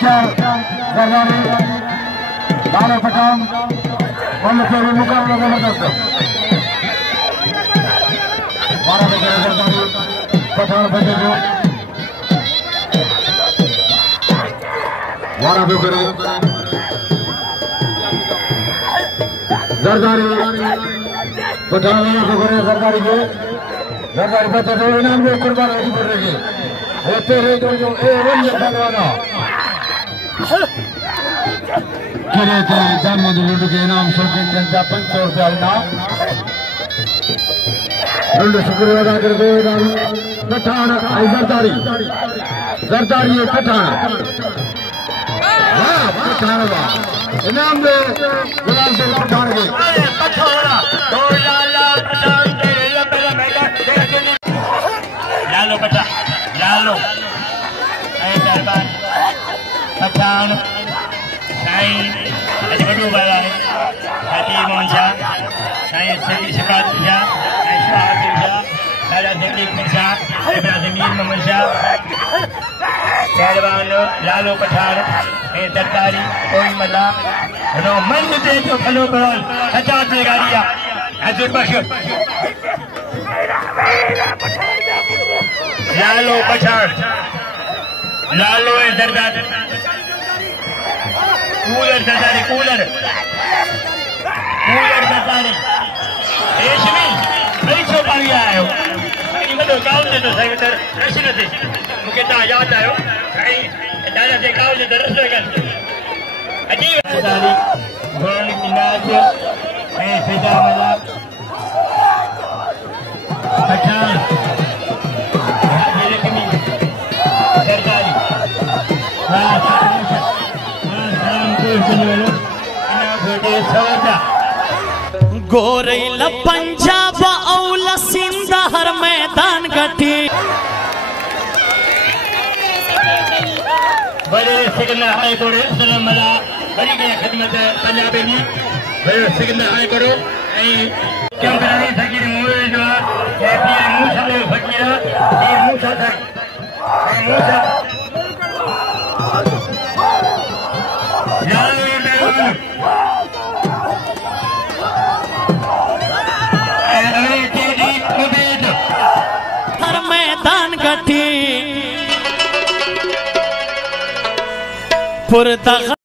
picture Zardari लाल पठान मुकाबला जबरदस्त पठान बचे जो वारा भी करे जरदारी पठान वाला को करे जरदारी बचे जो इनाम में कुर्बान होगी कर रही है तेरे जो रंग बनवाना किरे तेरी दामद लुंड के इनाम शौकीन जनता 500 रुपया इनाम लुंड शुक्र अदा कर दे पठान जरदारी ये पठान वाह पठान वाह इनाम दे गुलाम सिंह पठान के लालो पठान लालो दरबार पठान साईं अॼु वॾो भाई आहे हाथी मोहन शाह साईं सली सिफात शाह ऐं शहादिर शाह दादा जगदीप शाह ज़मीन मोहम्मद शाह पहलवान लालो पठान ऐं दरबारी कोई मला हुनो मन ते जो भलो बरोल सचा ते गाड़ी आहे हज़ूर बख्श लालो पठान लालो ऐं दरबार कूलर दरबारी कूलर दरबारी रेशमी बड़ी छो पावी आयो साईं वॾो गांव जे तो साईं तर दर्शन ते मूंखे तव्हां यादि आयो साईं दादा जे गांव जे दर्शन कनि अॼु दादी घोड़नि मिनाज ऐं फिदा मला पठान लक्ष्मी दरबारी गोरेला पंजाब औला सिंध हर मैदान गठी बड़े सिकंदर हाई कोड़े सलाम मला बड़ी के खिदमत पंजाबी में बड़े सिकंदर हाई करो ऐ क्या कराने फकीर मूवे जो है पीर मूसा दे फकीर पीर मूसा था ऐ मूसा हर मैदान गठी पुरता